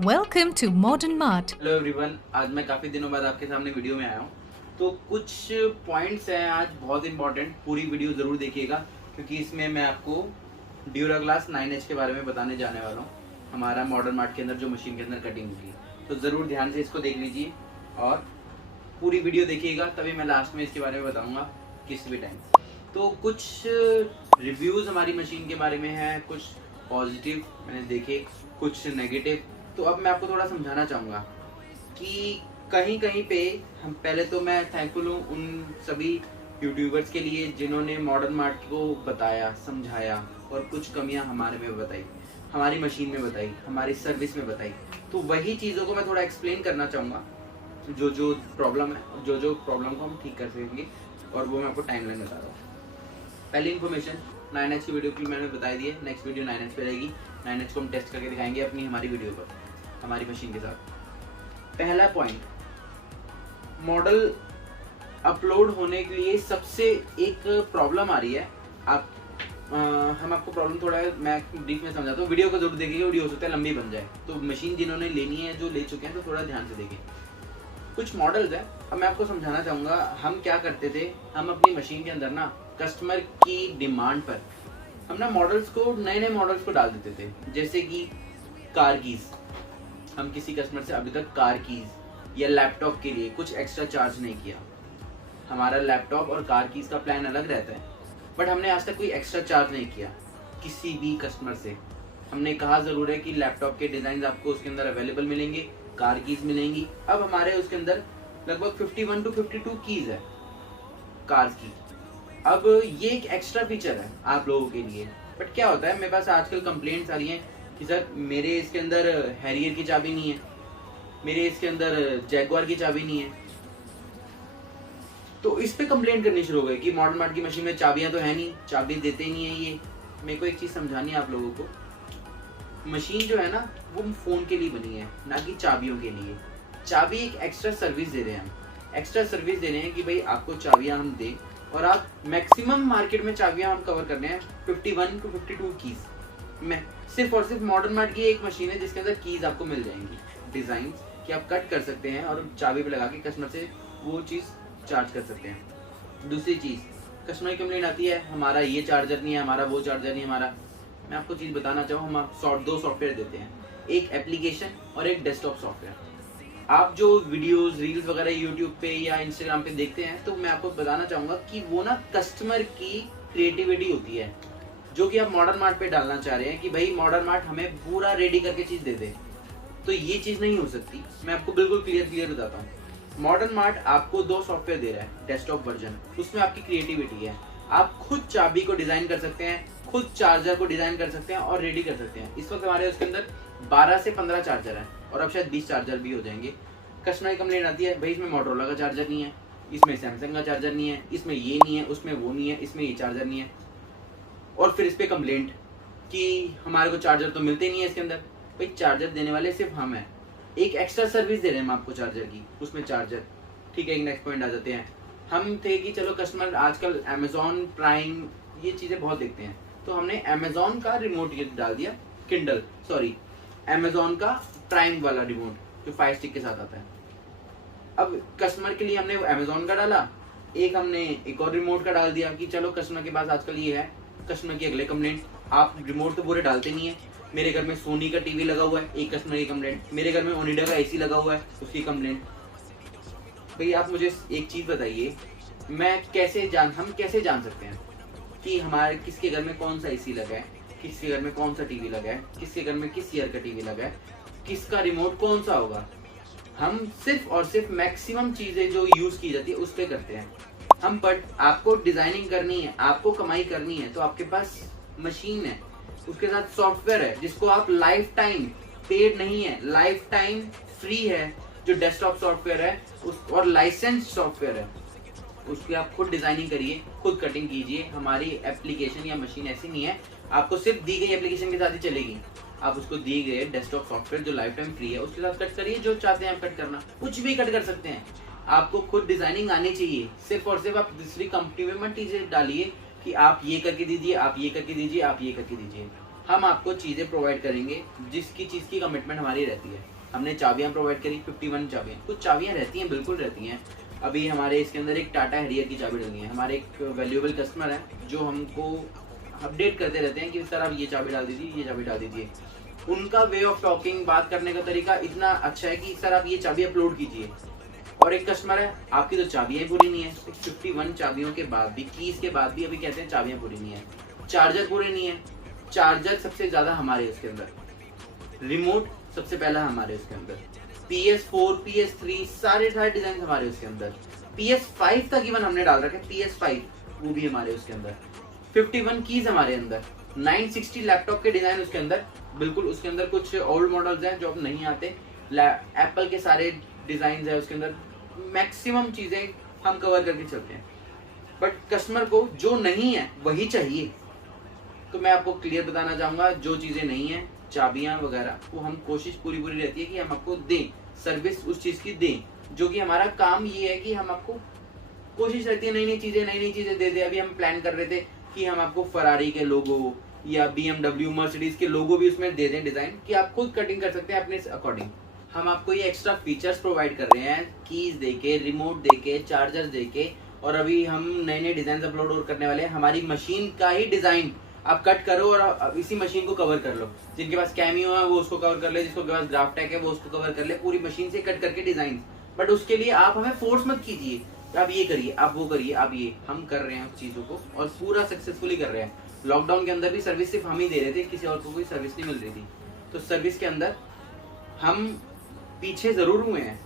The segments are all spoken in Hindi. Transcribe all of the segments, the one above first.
Welcome to Modern Mart. Hello everyone, आज मैं काफ़ी दिनों बाद आपके सामने वीडियो में आया हूँ। तो कुछ पॉइंट्स हैं आज बहुत इंपॉर्टेंट, पूरी वीडियो ज़रूर देखिएगा क्योंकि इसमें मैं आपको ड्यूराग्लास 9H के बारे में बताने जाने वाला हूँ। हमारा मॉडर्न मार्ट के अंदर जो मशीन के अंदर कटिंग होगी, तो ज़रूर ध्यान से इसको देख लीजिए और पूरी वीडियो देखिएगा, तभी मैं लास्ट में इसके बारे में बताऊँगा किसी भी टाइम। तो कुछ रिव्यूज़ हमारी मशीन के बारे में हैं, कुछ पॉजिटिव मैंने देखे, कुछ नेगेटिव। तो अब मैं आपको थोड़ा समझाना चाहूँगा कि कहीं कहीं पे हम पहले तो मैं थैंकफुल हूँ उन सभी यूट्यूबर्स के लिए जिन्होंने मॉडर्न मार्ट को बताया, समझाया और कुछ कमियाँ हमारे में बताई, हमारी मशीन में बताई, हमारी सर्विस में बताई। तो वही चीज़ों को मैं थोड़ा एक्सप्लेन करना चाहूँगा, जो जो प्रॉब्लम है, जो प्रॉब्लम को हम ठीक कर सकेंगे, और वो मैं आपको टाइमलाइन बता रहा हूँ। पहली इन्फॉर्मेशन 9H की वीडियो की मैंने बता दी है, नेक्स्ट वीडियो 9H पे रहेगी। 9H को हम टेस्ट करके दिखाएंगे अपनी हमारी वीडियो पर, हमारी मशीन के साथ। पहला पॉइंट, मॉडल अपलोड होने के लिए सबसे एक प्रॉब्लम आ रही है। हम आपको प्रॉब्लम थोड़ा मैं ब्रीफ में समझाता हूँ, वीडियो को जरूर देखिएगा, वीडियो हो सकता है लंबी बन जाए। तो मशीन जिन्होंने लेनी है, जो ले चुके हैं, तो थोड़ा ध्यान से देखें। कुछ मॉडल्स है, अब मैं आपको समझाना चाहूँगा हम क्या करते थे। हम अपनी मशीन के अंदर ना कस्टमर की डिमांड पर हम ना मॉडल्स को, नए नए मॉडल्स को डाल देते थे। जैसे कि कार कीज, हम किसी कस्टमर से अभी तक कार कीज या लैपटॉप के लिए कुछ एक्स्ट्रा चार्ज नहीं किया। हमारा लैपटॉप और कार कीज का प्लान अलग रहता है, बट हमने आज तक कोई एक्स्ट्रा चार्ज नहीं किया किसी भी कस्टमर से। हमने कहा ज़रूर है कि लैपटॉप के डिज़ाइन आपको उसके अंदर अवेलेबल मिलेंगे, कार कीज मिलेंगी। अब हमारे उसके अंदर लगभग 51 to 52 कीज है कार्स की। अब ये एक एक्स्ट्रा फीचर है आप लोगों के लिए। बट क्या होता है, मेरे पास आजकल कंप्लेंट्स आ रही हैं कि सर मेरे इसके अंदर हैरियर की चाबी नहीं है, मेरे इसके अंदर जैगवार की चाबी नहीं है। तो इस पे कंप्लेंट करनी शुरू हो गई कि मॉडर्न मार्ट की मशीन में चाबियां तो है नहीं, चाबी देते नहीं है। ये मेरे को एक चीज़ समझानी है आप लोगों को, मशीन जो है ना वो फ़ोन के लिए बनी है, ना कि चाबियों के लिए। चाबी एक एक्स्ट्रा सर्विस दे रहे हैं हम, एक्स्ट्रा सर्विस दे रहे हैं कि भाई आपको चाबियां हम दें, और आप मैक्सिमम मार्केट में चाबियां हम कवर कर रहे हैं 51 to 52 कीज में। सिर्फ और सिर्फ मॉडर्न मार्ट की एक मशीन है जिसके अंदर कीज आपको मिल जाएंगी, डिज़ाइन कि आप कट कर सकते हैं और चाबी पे लगा के कस्टमर से वो चीज़ चार्ज कर सकते हैं। दूसरी चीज़, कस्टमर की कंप्लेंट आती है हमारा ये चार्जर नहीं है, हमारा वो चार्जर नहीं है हमारा। मैं आपको चीज़ बताना चाहूँ, हम दो सॉफ्टवेयर देते हैं, एक एप्लीकेशन और एक डेस्कटॉप सॉफ्टवेयर। आप जो वीडियोस, रील्स वगैरह यूट्यूब पे या इंस्टाग्राम पे देखते हैं, तो मैं आपको बताना चाहूँगा कि वो ना कस्टमर की क्रिएटिविटी होती है, जो कि आप मॉडर्न मार्ट पे डालना चाह रहे हैं कि भाई मॉडर्न मार्ट हमें पूरा रेडी करके चीज़ दे दे। तो ये चीज़ नहीं हो सकती। मैं आपको बिल्कुल क्लियर बताता हूँ। मॉडर्न मार्ट आपको दो सॉफ्टवेयर दे रहा है, डेस्कटॉप वर्जन, उसमें आपकी क्रिएटिविटी है। आप खुद चाबी को डिज़ाइन कर सकते हैं, खुद चार्जर को डिज़ाइन कर सकते हैं और रेडी कर सकते हैं। इस वक्त हमारे उसके अंदर 12 से 15 चार्जर हैं और अब शायद 20 चार्जर भी हो जाएंगे। कस्टमर की कंप्लेंट आती है भाई इसमें मोटोरोला का चार्जर नहीं है, इसमें सैमसंग का चार्जर नहीं है, इसमें ये नहीं है, उसमें वो नहीं है, इसमें ये चार्जर नहीं है। और फिर इस पर कंप्लेंट कि हमारे को चार्जर तो मिलते नहीं है इसके अंदर। भाई चार्जर देने वाले सिर्फ हम हैं, एक एक्स्ट्रा सर्विस दे रहे हैं हम आपको चार्जर की, उसमें चार्जर। ठीक है, एक नेक्स्ट पॉइंट आ जाते हैं। हम थे कि चलो कस्टमर आजकल अमेजोन प्राइम ये चीज़ें बहुत देखते हैं, तो हमने अमेजोन का रिमोट ये डाल दिया, अमेजोन का प्राइम वाला रिमोट जो 5 स्टिक के साथ आता है। अब कस्टमर के लिए हमने अमेजोन का डाला, एक हमने एक और रिमोट का डाल दिया कि चलो कस्टमर के पास आजकल ये है। कस्टमर की अगले कंप्लेंट, आप रिमोट तो पूरे डालते नहीं है। मेरे घर में सोनी का टीवी लगा हुआ है, एक कस्टमर की कंप्लेंट। मेरे घर में ओनिडा का एसी लगा हुआ है, उसकी कंप्लेंट। भाई आप मुझे एक चीज़ बताइए, हम कैसे जान सकते हैं कि हमारे किसके घर में कौन सा एसी लगा है, किसके घर में कौन सा टीवी लगा है, किसके घर में किस ईयर का टीवी लगा है, किसका रिमोट कौन सा होगा। हम सिर्फ और सिर्फ मैक्सिमम चीज़ें जो यूज़ की जाती है उस पर करते हैं हम। बट आपको डिज़ाइनिंग करनी है, आपको कमाई करनी है, तो आपके पास मशीन है, उसके साथ सॉफ्टवेयर है जिसको आप लाइफ टाइम, पेड नहीं है, लाइफ टाइम फ्री है, जो डेस्कटॉप सॉफ्टवेयर है और लाइसेंस सॉफ्टवेयर है। उसकी आप खुद डिज़ाइनिंग करिए, खुद कटिंग कीजिए। हमारी एप्लीकेशन या मशीन ऐसी नहीं है आपको सिर्फ दी गई एप्लीकेशन के साथ ही चलेगी। आप उसको दिए गए डेस्कटॉप सॉफ्टवेयर जो लाइफ टाइम फ्री है उसके साथ कट करिए, जो चाहते हैं आप कट करना, कुछ भी कट कर सकते हैं। आपको खुद डिज़ाइनिंग आनी चाहिए, सिर्फ और सिर्फ आप दूसरी कंपनी में मत चीज़ें डालिए कि आप ये करके दीजिए, आप ये करके दीजिए, आप ये करके दीजिए। हम आपको चीज़ें प्रोवाइड करेंगे जिसकी चीज़ की कमिटमेंट हमारी रहती है। हमने चाबियाँ प्रोवाइड करी 51 चाबियाँ, कुछ चाबियाँ रहती हैं, बिल्कुल रहती हैं। अभी हमारे इसके अंदर एक टाटा हैरियर की चाबी डली है। हमारे एक वैल्यूएबल कस्टमर है जो हमको अपडेट करते रहते हैं कि सर आप ये चाबी डाल दीजिए, ये चाबी डाल दीजिए। उनका वे ऑफ टॉकिंग, बात करने का तरीका इतना अच्छा है कि सर आप ये चाबी अपलोड कीजिए। और एक कस्टमर है, आपकी तो चाबियाँ पूरी नहीं है, 51 चाबियों के बाद भी, कीज के बाद भी अभी कहते हैं चाबियाँ पूरी नहीं है, चार्जर पूरे नहीं है। चार्जर सबसे ज़्यादा हमारे उसके अंदर, रिमोट सबसे पहला हमारे उसके अंदर, PS4 PS3 सारे डिजाइन हमारे उसके अंदर, PS5 तक इवन हमने डाल रखे, PS5 वो भी हमारे उसके अंदर, 51 कीज हमारे अंदर, 960 लैपटॉप के डिजाइन उसके अंदर। बिल्कुल उसके अंदर कुछ ओल्ड मॉडल्स हैं जो अब नहीं आते, एप्पल के सारे डिजाइन है उसके अंदर, मैक्सिमम चीजें हम कवर करके चलते हैं। बट कस्टमर को जो नहीं है वही चाहिए, तो मैं आपको क्लियर बताना चाहूंगा, जो चीजें नहीं है चाबियां वगैरह, वो हम कोशिश पूरी रहती है कि हम आपको दें, सर्विस उस चीज की दें। जो कि हमारा काम ये है कि हम आपको कोशिश रहती है नई नई चीजें दे दे। अभी हम प्लान कर रहे थे कि हम आपको फरारी के लोगो या BMW मर्सिडीज के लोगो भी उसमें दे दें डिजाइन, कि आप खुद कटिंग कर सकते हैं अपने अकॉर्डिंग। हम आपको ये एक्स्ट्रा फीचर्स प्रोवाइड कर रहे हैं, कीज देके, रिमोट देके, चार्जर देके, और अभी हम नए डिजाइन अपलोड और करने वाले हैं। हमारी मशीन का ही डिजाइन आप कट करो और इसी मशीन को कवर कर लो। जिनके पास कैमियो है वो उसको कवर कर ले, जिसको पास ग्राफ्टेक है वो उसको कवर कर ले, पूरी मशीन से कट करके डिजाइन। बट उसके लिए आप हमें फोर्स मत कीजिए, आप ये करिए, आप वो करिए, आप ये, हम कर रहे हैं उस चीजों को और पूरा सक्सेसफुली कर रहे हैं। लॉकडाउन के अंदर भी सर्विस सिर्फ हम ही दे रहे थे, किसी और को कोई सर्विस नहीं मिल रही थी। तो सर्विस के अंदर हम पीछे जरूर हुए हैं,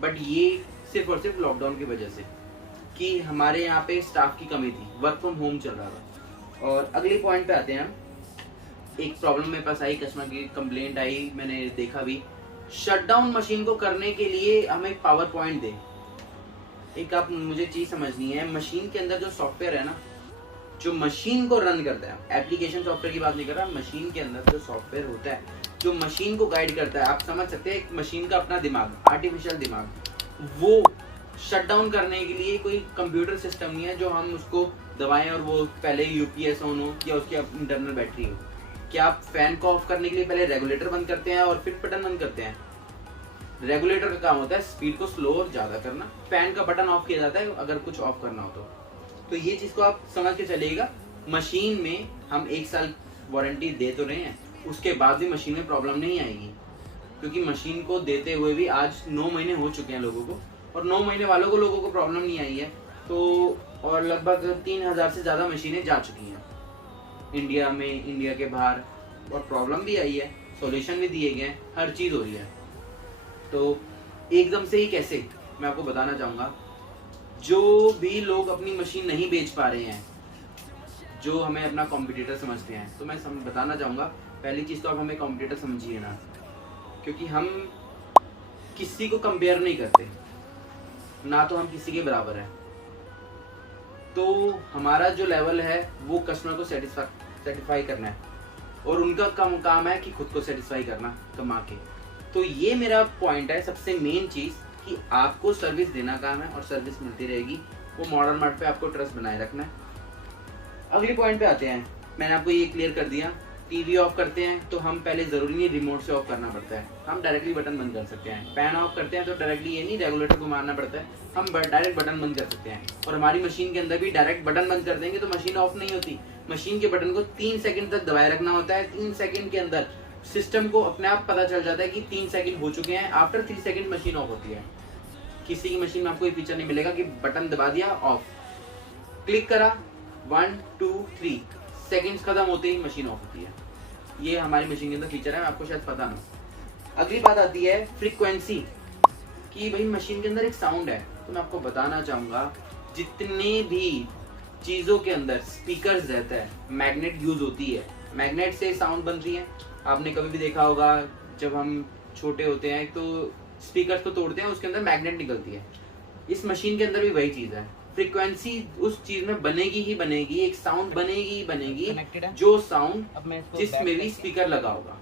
बट ये सिर्फ और सिर्फ लॉकडाउन की वजह से, कि हमारे यहाँ पे स्टाफ की कमी थी, वर्क फ्रॉम होम चल रहा था। और अगले पॉइंट पे आते हैं हम। एक प्रॉब्लम मेरे पास आई, कस्टमर की कंप्लेंट आई, मैंने देखा भी, शटडाउन मशीन को करने के लिए हमें एक पावर पॉइंट दे। एक आप मुझे चीज समझनी है, मशीन के अंदर जो सॉफ्टवेयर है ना, जो मशीन को रन करता है, एप्लीकेशन सॉफ्टवेयर की बात नहीं कर रहा, मशीन के अंदर जो सॉफ्टवेयर होता है जो मशीन को गाइड करता है, आप समझ सकते हैं एक मशीन का अपना दिमाग, आर्टिफिशियल दिमाग, वो शटडाउन करने के लिए कोई कंप्यूटर सिस्टम नहीं है जो हम उसको दबाएं और वो पहले यूपीएस ऑन हो या उसकी इंटरनल बैटरी हो। क्या आप फैन को ऑफ करने के लिए पहले रेगुलेटर बंद करते हैं और फिर बटन बंद करते हैं? रेगुलेटर का काम होता है स्पीड को स्लो और ज्यादा करना, फैन का बटन ऑफ किया जाता है अगर कुछ ऑफ करना हो तो ये चीज को आप समझ के चलिएगा। मशीन में हम 1 साल वारंटी दे तो रहे हैं, उसके बाद भी मशीन में प्रॉब्लम नहीं आएगी, क्योंकि मशीन को देते हुए भी आज 9 महीने हो चुके हैं लोगों को, और 9 महीने वालों को लोगों को प्रॉब्लम नहीं आई है। तो और लगभग 3000 से ज़्यादा मशीनें जा चुकी हैं इंडिया में, इंडिया के बाहर, और प्रॉब्लम भी आई है, सॉल्यूशन भी दिए गए हैं, हर चीज़ हो रही है। तो एकदम से ही कैसे, मैं आपको बताना चाहूँगा। जो भी लोग अपनी मशीन नहीं बेच पा रहे हैं, जो हमें अपना कॉम्पिटिटर समझते हैं, तो मैं बताना चाहूँगा, पहली चीज़ तो आप हमें कॉम्पिटिटर समझिए ना, क्योंकि हम किसी को कंपेयर नहीं करते, ना तो हम किसी के बराबर हैं। तो हमारा जो लेवल है वो कस्टमर को सेटिस्फाई करना है, और उनका काम है कि खुद को सेटिस्फाई करना कमा के। तो ये मेरा पॉइंट है, सबसे मेन चीज़, कि आपको सर्विस देना काम है और सर्विस मिलती रहेगी। वो मॉडर्न मार्ट पे आपको ट्रस्ट बनाए रखना है। अगले पॉइंट पे आते हैं। मैंने आपको ये क्लियर कर दिया, टीवी ऑफ करते हैं तो हम पहले ज़रूरी नहीं रिमोट से ऑफ करना पड़ता है, हम डायरेक्टली बटन बंद कर सकते हैं। फैन ऑफ करते हैं तो डायरेक्टली ये नहीं रेगुलेटर को मारना पड़ता है, हम डायरेक्ट बटन बंद कर सकते हैं। और हमारी मशीन के अंदर भी डायरेक्ट बटन बंद कर देंगे तो मशीन ऑफ नहीं होती। मशीन के बटन को 3 सेकंड तक दबाए रखना होता है। 3 सेकंड के अंदर सिस्टम को अपने आप पता चल जाता है कि 3 सेकंड हो चुके हैं। आफ्टर 3 सेकंड मशीन ऑफ होती है। किसी की मशीन में आपको ये फीचर नहीं मिलेगा कि बटन दबा दिया ऑफ, क्लिक करा 1 2 3 सेकंड्स खत्म होते ही मशीन ऑफ होती है। ये हमारी मशीन के अंदर फीचर है, आपको शायद पता ना। अगली बात आती है फ्रीक्वेंसी, कि भाई मशीन के अंदर एक साउंड है। तो मैं आपको बताना चाहूँगा, जितने भी चीज़ों के अंदर स्पीकर्स रहता है, मैग्नेट यूज होती है, मैग्नेट से साउंड बनती है। आपने कभी भी देखा होगा, जब हम छोटे होते हैं तो स्पीकर्स को तोड़ते हैं, उसके अंदर मैग्नेट निकलती है। इस मशीन के अंदर भी वही चीज़ है। फ्रीक्वेंसी उस चीज में बनेगी ही बनेगी, एक साउंड बनेगी ही बनेगी, जो साउंड जिसमें भी स्पीकर लगा होगा।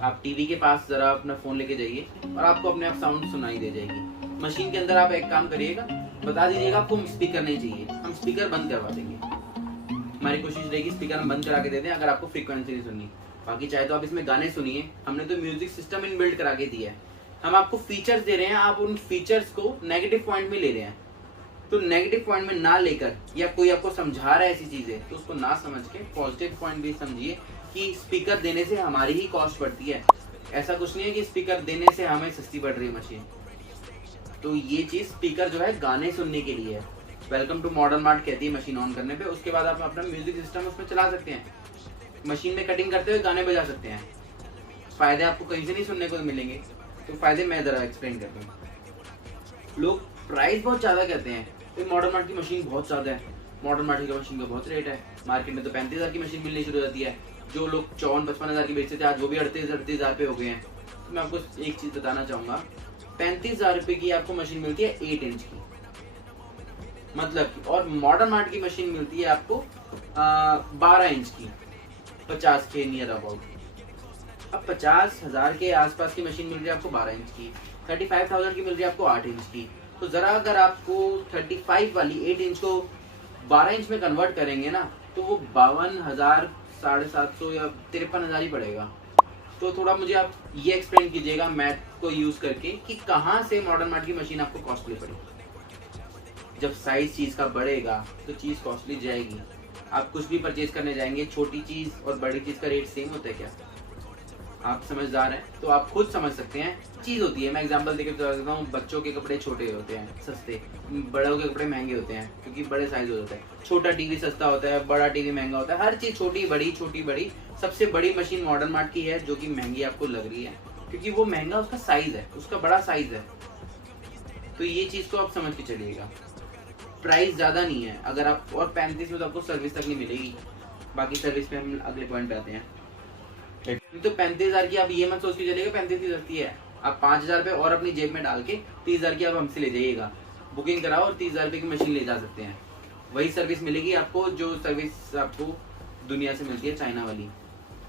आप टीवी के पास जरा अपना फोन लेके जाइए और आपको अपने आप साउंड सुनाई दे जाएगी। मशीन के अंदर आप एक काम करिएगा, बता दीजिएगा आपको स्पीकर नहीं चाहिए, हम स्पीकर बंद करवा देंगे। हमारी कोशिश रहेगी स्पीकर हम बंद करा के दे दें अगर आपको फ्रीक्वेंसी नहीं सुननी। बाकी चाहे तो आप इसमें गाने सुनिए, हमने तो म्यूजिक सिस्टम इन बिल्ड करा के दिया है। हम आपको फीचर्स दे रहे हैं, आप उन फीचर्स को नेगेटिव पॉइंट में ले रहे हैं। तो नेगेटिव पॉइंट में ना लेकर, या कोई आपको समझा रहा है ऐसी चीजें तो उसको ना समझ के पॉजिटिव पॉइंट भी समझिए कि स्पीकर देने से हमारी ही कॉस्ट बढ़ती है। ऐसा कुछ नहीं है कि स्पीकर देने से हमें सस्ती पड़ रही है मशीन। तो ये चीज स्पीकर जो है गाने सुनने के लिए है। वेलकम टू मॉडर्न मार्ट कहती है मशीन ऑन करने पे, उसके बाद आप अपना म्यूजिक सिस्टम उसमें चला सकते हैं, मशीन में कटिंग करते हुए गाने बजा सकते हैं। फायदे आपको कहीं से नहीं सुनने को मिलेंगे। तो फायदे मैं जरा एक्सप्लेन करता हूँ। लोग प्राइस बहुत ज्यादा कहते हैं, तो मॉडर्न मार्ट की मशीन बहुत ज्यादा है, मॉडर्न मार्ट की मशीन का बहुत रेट है। मार्केट में तो 35,000 की मशीन मिलनी शुरू हो जाती है। जो लोग 54-55,000 की बेचते थे आज वो भी 38,000 पे हो गए हैं। तो मैं आपको एक चीज बताना चाहूंगा, 35,000 रुपए की आपको मशीन मिलती है 8 इंच की, मतलब, और मॉडर्न मार्ट की मशीन मिलती है आपको 12 इंच की, 50 के नियर अबाउट। अब 50,000 के आसपास की मशीन मिल रही है आपको 12 इंच की, 35,000 की मिल रही है आपको 8 इंच की। तो जरा अगर आपको 35 वाली 8 इंच को 12 इंच में कन्वर्ट करेंगे ना, तो वो 52,000, 750 या 53,000 ही पड़ेगा। तो थोड़ा मुझे आप ये एक्सप्लेन कीजिएगा मैथ को यूज करके कि कहाँ से मॉडर्न मार्ट की मशीन आपको कॉस्टली पड़ी। जब साइज चीज का बढ़ेगा तो चीज कॉस्टली जाएगी। आप कुछ भी परचेज करने जाएंगे, छोटी चीज और बड़ी चीज का रेट सेम होता है क्या? आप समझदार हैं तो आप खुद समझ सकते हैं। चीज होती है, मैं एग्जांपल देकर बता देता हूँ। बच्चों के कपड़े छोटे होते हैं, सस्ते, बड़ों के कपड़े महंगे होते हैं क्योंकि बड़े साइज होता है। छोटा टीवी सस्ता होता है, बड़ा टीवी महंगा होता है। हर चीज छोटी बड़ी। सबसे बड़ी मशीन मॉडर्न मार्ट की है जो कि महंगी आपको लग रही है क्योंकि वो महंगा उसका साइज है, उसका बड़ा साइज है। तो ये चीज को आप समझ के चलिएगा। प्राइस ज्यादा नहीं है अगर आप, और 35 में तो आपको सर्विस तक नहीं मिलेगी। बाकी सर्विस पे हम अगले पॉइंट पे आते हैं। तो 35,000 की आप ये मत सोच के चलिएगा 35 की सस्ती है। आप 5,000 रुपए और अपनी जेब में डाल के 30,000 की आप हमसे ले जाइएगा, बुकिंग कराओ और 30,000 रुपए की मशीन ले जा सकते हैं। वही सर्विस मिलेगी आपको जो सर्विस आपको दुनिया से मिलती है, चाइना वाली।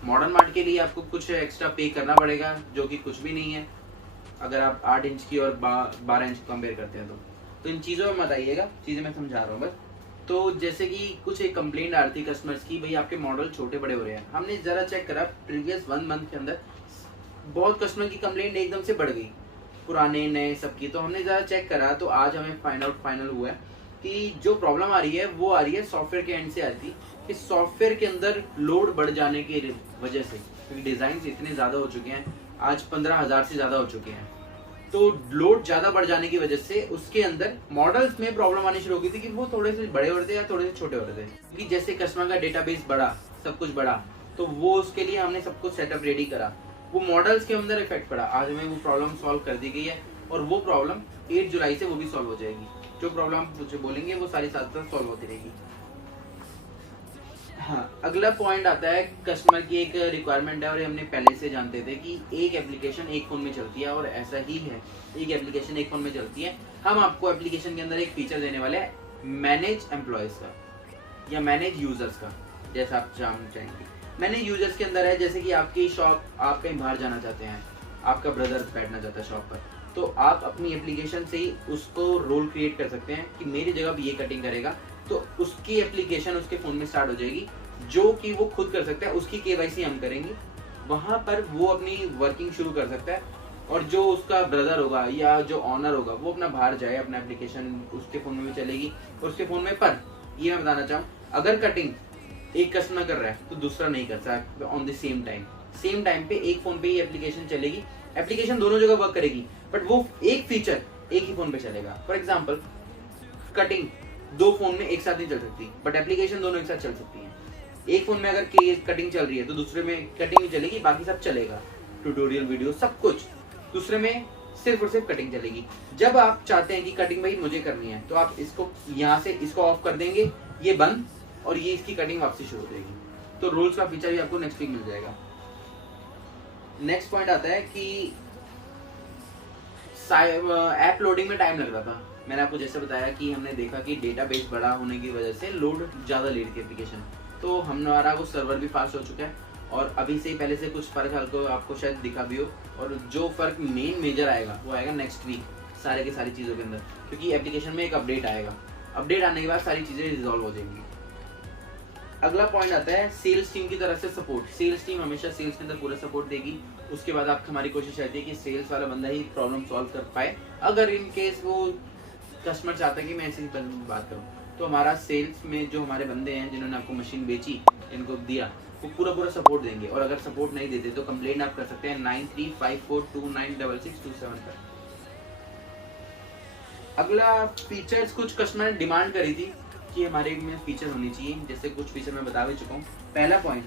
मॉडर्न मार्ट के लिए आपको कुछ एक्स्ट्रा पे करना पड़ेगा जो कि कुछ भी नहीं है अगर आप 8 इंच की और 12 इंच कंपेयर करते हैं तो इन चीज़ों में मत आइएगा, चीज़ें मैं समझा रहा हूँ बस। तो जैसे कि कुछ एक कंप्लेंट आ रही थी कस्टमर्स की, भाई आपके मॉडल छोटे बड़े हो रहे हैं। हमने जरा चेक करा प्रीवियस 1 मंथ के अंदर बहुत कस्टमर की कंप्लेंट एकदम से बढ़ गई, पुराने नए सबकी। तो हमने जरा चेक करा तो आज हमें फाइनल हुआ है कि जो प्रॉब्लम आ रही है वो आ रही है सॉफ्टवेयर के एंड से आती है कि सॉफ्टवेयर के अंदर लोड बढ़ जाने की वजह से, क्योंकि डिजाइन इतने ज्यादा हो चुके हैं, आज 15,000 से ज्यादा हो चुके हैं। तो लोड ज्यादा बढ़ जाने की वजह से उसके अंदर मॉडल्स में प्रॉब्लम आनी शुरू हो गई थी कि वो थोड़े से बड़े हो रहे थे या थोड़े से छोटे हो रहे थे। क्योंकि जैसे कस्टमर का डेटाबेस बढ़ा, सब कुछ बढ़ा, तो वो उसके लिए हमने सब कुछ सेटअप रेडी करा, वो मॉडल्स के अंदर इफेक्ट पड़ा। आज हमें वो प्रॉब्लम सॉल्व कर दी गई है और वो प्रॉब्लम 8 जुलाई से वो भी सॉल्व हो जाएगी। जो प्रॉब्लम मुझे बोलेंगे वो सारी साथ साथ सॉल्व होती रहेगी। हाँ, अगला पॉइंट आता है कस्टमर की एक रिक्वायरमेंट है और हमने पहले से जानते थे कि एक एप्लीकेशन एक फोन में चलती है, और ऐसा ही है, एक एप्लीकेशन एक फोन में चलती है। हम आपको एप्लीकेशन के अंदर एक फीचर देने वाले हैं मैनेज एम्प्लॉयज का या मैनेज यूजर्स का, जैसा आप जानना चाहेंगे। मैनेज यूजर्स के अंदर है जैसे कि आपकी शॉप, आप कहीं बाहर जाना चाहते हैं, आपका ब्रदर बैठना चाहता है शॉप पर, तो आप अपनी एप्लीकेशन से ही उसको रोल क्रिएट कर सकते हैं कि मेरी जगह भी ये कटिंग करेगा। तो उसकी एप्लीकेशन उसके फोन में स्टार्ट हो जाएगी जो कि वो खुद कर सकता है। उसकी केवाईसी हम करेंगे, वहां पर वो अपनी वर्किंग शुरू कर सकता है। और जो उसका ब्रदर होगा या जो ऑनर होगा वो अपना बाहर जाए, अपना एप्लीकेशन उसके फोन में भी चलेगी और उसके फोन में। पर ये मैं बताना चाहूँ, अगर कटिंग एक कस्टमर कर रहा है तो दूसरा नहीं कर सकता ऑन द सेम टाइम पे एक फोन पे ही एप्लीकेशन चलेगी। एप्लीकेशन दोनों जगह वर्क करेगी बट वो एक फीचर एक ही फोन पे चलेगा। फॉर एग्जाम्पल, कटिंग 2 फोन में एक साथ नहीं चल सकती बट एप्लीकेशन दोनों एक साथ चल सकती है। एक फोन में अगर कटिंग चल रही है तो दूसरे में कटिंग भी चलेगी, बाकी सब चलेगा, ट्यूटोरियल वीडियो सब कुछ। दूसरे में सिर्फ और सिर्फ कटिंग चलेगी। जब आप चाहते हैं कि कटिंग भाई मुझे करनी है तो आप इसको यहाँ से इसको ऑफ कर देंगे, ये बंद, और ये इसकी कटिंग वापसी शुरू हो जाएगी। तो रूल्स का फीचर भी आपको नेक्स्ट वीक मिल जाएगा। नेक्स्ट पॉइंट आता है कि ऐप लोडिंग में टाइम लग रहा था। मैंने आपको जैसे बताया कि हमने देखा कि डेटाबेस बड़ा होने की वजह से लोड ज़्यादा ले रही थी एप्लीकेशन, तो हमारा वो सर्वर भी फास्ट हो चुका है और अभी से पहले से कुछ फ़र्क आपको शायद दिखा भी हो। और जो फ़र्क मेजर आएगा वो आएगा नेक्स्ट वीक सारे के सारी चीज़ों के अंदर, क्योंकि एप्लीकेशन में एक अपडेट आएगा। अपडेट आने के बाद सारी चीज़ें रिजॉल्व हो जाएंगी। अगला पॉइंट आता है सेल्स टीम की तरफ से सपोर्ट। सेल्स टीम हमेशा सेल्स के अंदर पूरा सपोर्ट देगी। उसके बाद आप हमारी कोशिश रहती है कि सेल्स वाला बंदा ही प्रॉब्लम सॉल्व कर पाए। अगर इन केस वो कस्टमर चाहता है कि मैं ऐसी बात करूँ, तो हमारा सेल्स में जो हमारे बंदे हैं जिन्होंने आपको मशीन बेची, इनको दिया, वो पूरा सपोर्ट देंगे। और अगर सपोर्ट नहीं देते तो कंप्लेंट आप कर सकते हैं 9354296627 पर। अगला फीचर्स, कुछ कस्टमर ने डिमांड करी थी कि हमारे में फीचर होनी चाहिए, जैसे कुछ फीचर मैं बता भी चुका हूँ। पहला पॉइंट,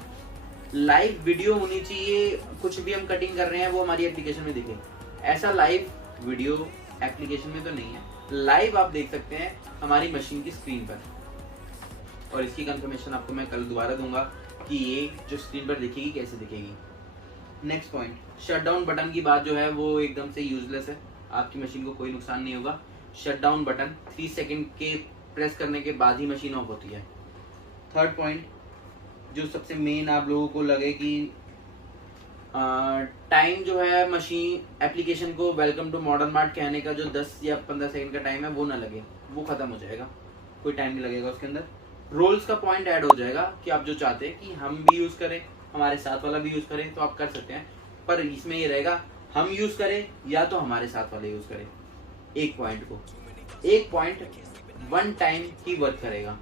लाइव वीडियो होनी चाहिए। कुछ भी हम कटिंग कर रहे हैं वो हमारी एप्लीकेशन में दिखे। ऐसा लाइव वीडियो एप्लीकेशन में तो नहीं है। लाइव आप देख सकते हैं हमारी मशीन की स्क्रीन पर, और इसकी कंफर्मेशन आपको मैं कल दोबारा दूंगा कि ये जो स्क्रीन पर दिखेगी कैसे दिखेगी। नेक्स्ट पॉइंट, शटडाउन बटन की बात जो है वो एकदम से यूजलेस है। आपकी मशीन को कोई नुकसान नहीं होगा। शटडाउन बटन 3 सेकंड के प्रेस करने के बाद ही मशीन ऑफ होती है। थर्ड पॉइंट, जो सबसे मेन आप लोगों को लगे कि टाइम जो है मशीन एप्लीकेशन को वेलकम टू मॉडर्न मार्ट कहने का जो 10 या 15 सेकंड का टाइम है वो ना लगे, वो खत्म हो जाएगा, कोई टाइम नहीं लगेगा उसके अंदर। रोल्स का पॉइंट ऐड हो जाएगा कि आप जो चाहते हैं कि हम भी यूज करें, हमारे साथ वाला भी यूज करें, तो आप कर सकते हैं। पर इसमें ये रहेगा हम यूज करें या तो हमारे साथ वाले यूज करें। एक पॉइंट 1 टाइम ही वर्क करेगा।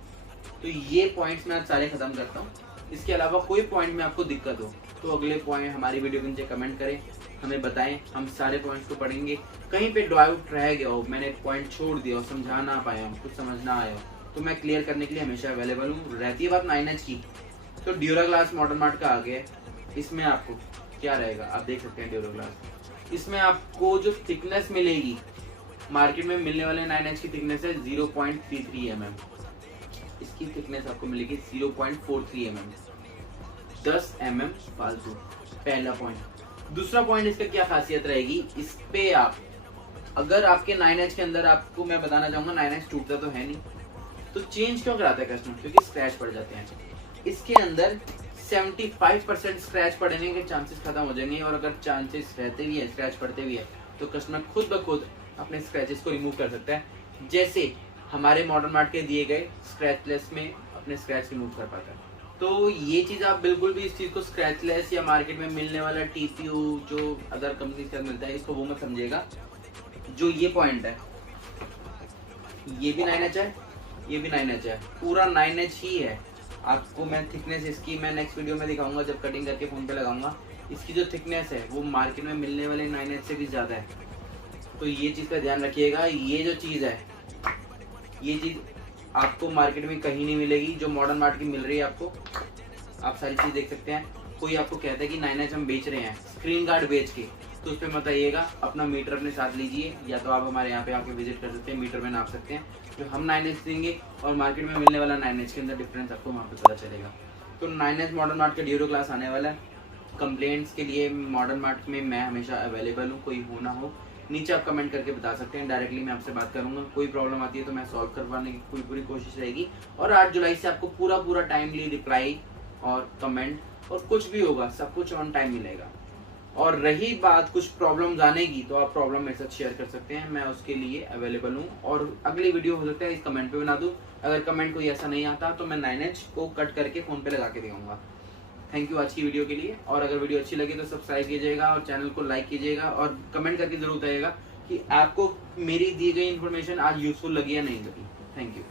तो ये पॉइंट्स मैं आज सारे खत्म करता हूँ। इसके अलावा कोई पॉइंट में आपको दिक्कत हो तो अगले पॉइंट हमारी वीडियो के नीचे कमेंट करें, हमें बताएं, हम सारे पॉइंट्स को पढ़ेंगे। कहीं पे डाउट रह गया हो, मैंने एक पॉइंट छोड़ दिया हो, समझा ना पाया हूँ, कुछ समझ ना आया हो, तो मैं क्लियर करने के लिए हमेशा अवेलेबल हूँ। रहती है बात 9H की, तो ड्यूरा ग्लास मॉडर्न मार्ट का आ गया। इसमें आपको क्या रहेगा, आप देख सकते हैं ड्यूरा ग्लास। इसमें आपको जो थिकनेस मिलेगी, मार्केट में मिलने वाले 9H की थिकनेस है 0.33 mm। इसकी थिकनेस आपको मिलेगी 0.43 mm, 10 mm फालतू। पहला पॉइंट। दूसरा पॉइंट, इसका क्या खासियत रहेगी, इस पे आप अगर आपके 9H के अंदर, आपको मैं बताना चाहूंगा 9H टूटता तो है नहीं, तो चेंज क्यों कराता है कस्टमर, क्योंकि स्क्रैच पड़ जाते हैं। इसके अंदर 75% स्क्रैच पड़ने के चांसेस खत्म हो जाएंगे, और अगर चांसेस रहते भी है, स्क्रैच पड़ते भी है, तो कस्टमर खुद ब खुद अपने स्क्रैचेस को रिमूव कर सकता है। जैसे हमारे मॉडर्न मार्ट के दिए गए स्क्रैचलेस में अपने स्क्रैच रिमूव कर पाता है। तो ये चीज़ आप बिल्कुल भी इस चीज़ को स्क्रैचलेस या मार्केट में मिलने वाला TPU जो अदर कंपनी से मिलता है, इसको वो मत समझिएगा। जो ये पॉइंट है, ये भी 9H है, ये भी 9H है, पूरा 9H ही है। आपको मैं थिकनेस इसकी मैं नेक्स्ट वीडियो में दिखाऊंगा, जब कटिंग करके फ़ोन पे लगाऊंगा। इसकी जो थिकनेस है वो मार्केट में मिलने वाले 9H से भी ज़्यादा है। तो ये चीज़ का ध्यान रखिएगा। ये जो चीज़ है, ये चीज़ आपको मार्केट में कहीं नहीं मिलेगी जो मॉडर्न मार्ट की मिल रही है आपको। आप सारी चीज़ देख सकते हैं। कोई आपको कहता है कि 9H हम बेच रहे हैं स्क्रीन गार्ड बेच के, तो उस पर मत आइएगा। अपना मीटर अपने साथ लीजिए, या तो आप हमारे यहाँ पे आके विजिट कर सकते हैं, मीटर में नाप सकते हैं। जो हम 9H देंगे और मार्केट में मिलने वाला 9H के अंदर डिफरेंस आपको वहाँ पे पता चलेगा। तो 9H मॉडर्न मार्ट का ड्यूरो क्लास आने वाला है। कंप्लेंट्स के लिए मॉडर्न मार्ट में मैं हमेशा अवेलेबल हूँ। कोई हो ना हो, नीचे आप कमेंट करके बता सकते हैं, डायरेक्टली मैं आपसे बात करूंगा। कोई प्रॉब्लम आती है तो मैं सॉल्व करवाने की पूरी कोशिश रहेगी। और 8 जुलाई से आपको पूरा टाइमली रिप्लाई और कमेंट और कुछ भी होगा, सब कुछ ऑन टाइम मिलेगा। और रही बात कुछ प्रॉब्लम्स आने की, तो आप प्रॉब्लम मेरे साथ शेयर कर सकते हैं, मैं उसके लिए अवेलेबल हूँ। और अगली वीडियो हो सकता है इस कमेंट पे बना दूँ। अगर कमेंट कोई ऐसा नहीं आता तो मैं 9H को कट करके फ़ोन पे लगा के दिखाऊंगा। थैंक यू आज की वीडियो के लिए। और अगर वीडियो अच्छी लगी तो सब्सक्राइब कीजिएगा और चैनल को लाइक कीजिएगा, और कमेंट करके जरूर बताइएगा कि आपको मेरी दी गई इन्फॉर्मेशन आज यूजफुल लगी या नहीं लगी। Thank you.